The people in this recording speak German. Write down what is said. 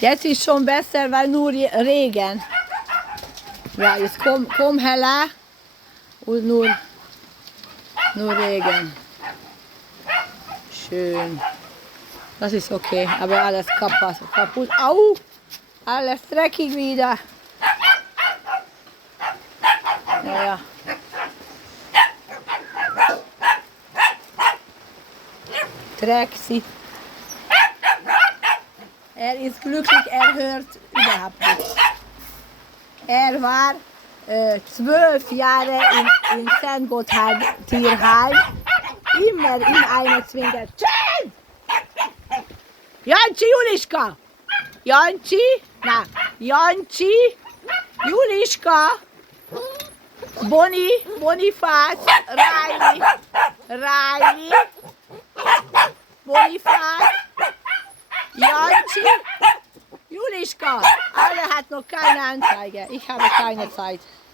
Jetzt ist schon besser, weil nur Regen. Ja, jetzt komm heller und nur Regen. Schön. Das ist okay, aber alles kaputt. Au! Alles dreckig wieder. Ja. Drecksig. Er ist glücklich, er hört überhaupt nichts. Er war 12 Jahre in St. Gotthard Tierheim, immer in einer Zwinge. Janci, Julischka! Janci, na, Janci, Julischka, Bonifaz, Riley, Bonifaz, Janci, Julischka, alle hat noch keine Anzeige. Ich habe keine Zeit.